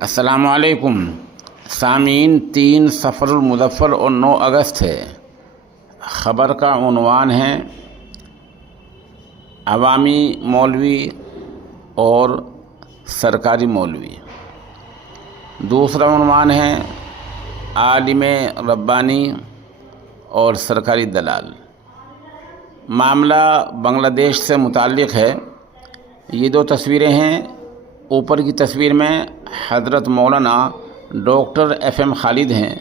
अस्सलाम वालेकुम सामीन। 3 सफ़रुल-मुज़फ़्फ़र और 9 अगस्त है। ख़बर का उन्वान है अवामी मौलवी और सरकारी मौलवी। दूसरा उन्वान है आलिम रब्बानी और सरकारी दलाल। मामला बांग्लादेश से मुताल्लिक़ है। ये 2 तस्वीरें हैं। ऊपर की तस्वीर में हज़रत मौलाना डॉक्टर FM खालिद हैं,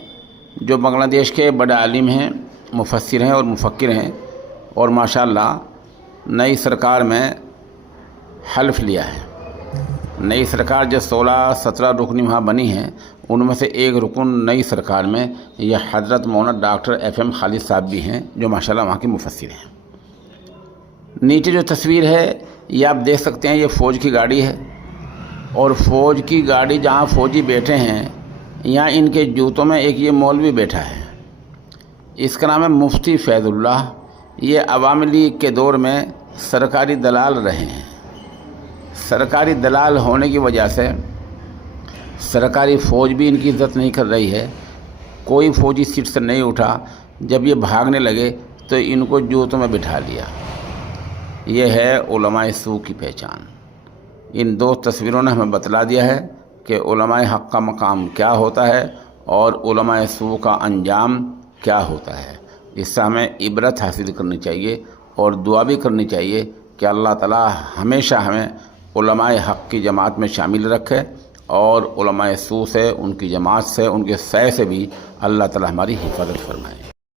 जो बांग्लादेश के बड़े आलिम हैं, मुफस्सिर हैं और मुफक्किर हैं, और माशाअल्लाह नई सरकार में हल्फ लिया है। नई सरकार जो 16-17 रुकनी वहाँ बनी हैं, उनमें से एक रुकन नई सरकार में यह हज़रत मौलाना डॉक्टर FM खालिद साहब भी हैं, जो माशाअल्लाह वहाँ के मुफस्सिर हैं। नीचे जो तस्वीर है ये आप देख सकते हैं, ये फ़ौज की गाड़ी है, और फ़ौज की गाड़ी जहाँ फ़ौजी बैठे हैं, यहाँ इनके जूतों में एक ये मौलवी बैठा है। इसका नाम है मुफ्ती फैज़ुल्लाह। ये अवामी लीग के दौर में सरकारी दलाल रहे हैं। सरकारी दलाल होने की वजह से सरकारी फ़ौज भी इनकी इज़्ज़त नहीं कर रही है। कोई फ़ौजी सीट से नहीं उठा। जब ये भागने लगे तो इनको जूतों में बिठा लिया। ये है उलमाए सू की पहचान। इन 2 तस्वीरों ने हमें बतला दिया है कि उलमाए हक़ का मकाम क्या होता है और उलमाए सू का अंजाम क्या होता है। इससे हमें इबरत हासिल करनी चाहिए और दुआ भी करनी चाहिए कि अल्लाह ताला हमेशा हमें उलमाए हक़ की जमात में शामिल रखे, और उलमाए सू से, उनकी जमात से, उनके सै से भी अल्लाह ताला हमारी हिफाजत फरमाए।